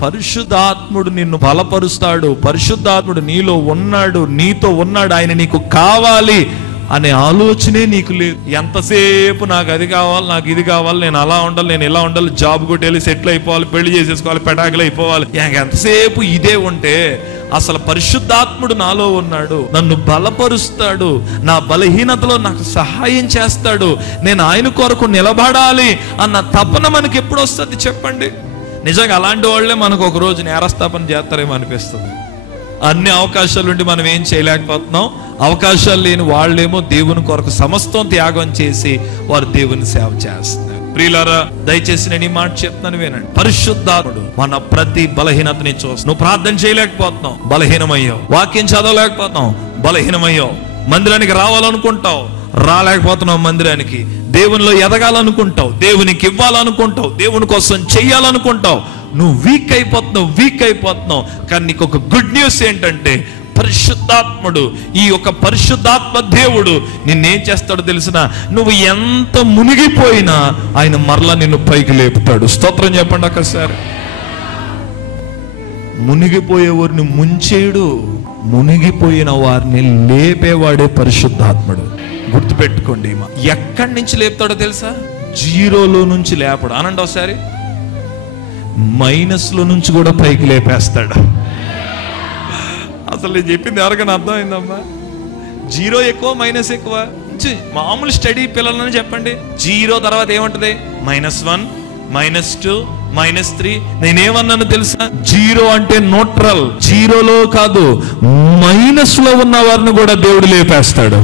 పరిశుద్ధాత్ముడు నిన్ను బలపరుస్తాడు, పరిశుద్ధాత్ముడు నీలో ఉన్నాడు, నీతో ఉన్నాడు, ఆయన నీకు కావాలి అనే ఆలోచనే నీకు లేదు. ఎంతసేపు నాకు అది కావాలి, నాకు ఇది కావాలి, నేను అలా ఉండాలి, నేను ఇలా ఉండాలి, జాబ్ కొట్టేయాలి, సెటిల్ అయిపోవాలి, పెళ్లి చేసేసుకోవాలి, పెటాకులు అయిపోవాలి, ఎంతసేపు ఇదే ఉంటే అసలు పరిశుద్ధాత్ముడు నాలో ఉన్నాడు, నన్ను బలపరుస్తాడు, నా బలహీనతలో నాకు సహాయం చేస్తాడు, నేను ఆయన కొరకు నిలబడాలి అన్న తపన మనకి ఎప్పుడు వస్తుంది చెప్పండి? నిజంగా అలాంటి వాళ్ళే మనకు ఒక రోజు నేరస్థాపన చేస్తారేమో అనిపిస్తుంది. అన్ని అవకాశాలుండి మనం ఏం చేయలేకపోతున్నాం. అవకాశాలు లేని వాళ్ళేమో దేవుని కొరకు సమస్తం త్యాగం చేసి వారు దేవుని సేవ చేస్తున్నారు. ప్రియులారా, దయచేసి నేను ఈ మాట చెప్తాను వినండి. పరిశుద్ధాత్ముడు మన ప్రతి బలహీనతని చూసి, నువ్వు ప్రార్థన చేయలేకపోతున్నావు, బలహీనమయ్యావు, వాక్యం చదవలేకపోతున్నావు, బలహీనమయ్యావు, మందిరానికి రావాలనుకుంటావు, రాలేకపోతున్నావు, మందిరానికి దేవునిలో ఎదగాలనుకుంటావు, దేవునికి ఇవ్వాలనుకుంటావు, దేవుని కోసం చెయ్యాలనుకుంటావు, నువ్వు వీక్ అయిపోతున్నావు. కానీ నీకు ఒక గుడ్ న్యూస్ ఏంటంటే, పరిశుద్ధాత్ముడు, ఈ యొక్క పరిశుద్ధాత్మ దేవుడు నిన్నేం చేస్తాడో తెలిసిన, నువ్వు ఎంత మునిగిపోయినా ఆయన మరలా నిన్ను పైకి లేపుతాడు. స్తోత్రం చెప్పండి ఒకసారి. మునిగిపోయేవారిని ముంచేయడు, మునిగిపోయిన వారిని లేపేవాడే పరిశుద్ధాత్ముడు. గుర్తుపెట్టుకోండి. ఎక్కడి నుంచి లేపుతాడో తెలుసా? జీరోలో నుంచి లేపడు. అనండి ఒకసారి. మైనస్లో నుంచి కూడా పైకి లేపేస్తాడు. అసలు నేను చెప్పింది ఎవరికైనా అర్థమైందమ్మా? జీరో ఎక్కువ, మైనస్ ఎక్కువ? మామూలు స్టడీ పిల్లలని చెప్పండి. జీరో తర్వాత ఏమంటది? -1, -2, -3. నేనేమన్నాను తెలుసా? జీరో అంటే న్యూట్రల్. జీరోలో కాదు, మైనస్ లో ఉన్న వారిని కూడా దేవుడు లేపేస్తాడు.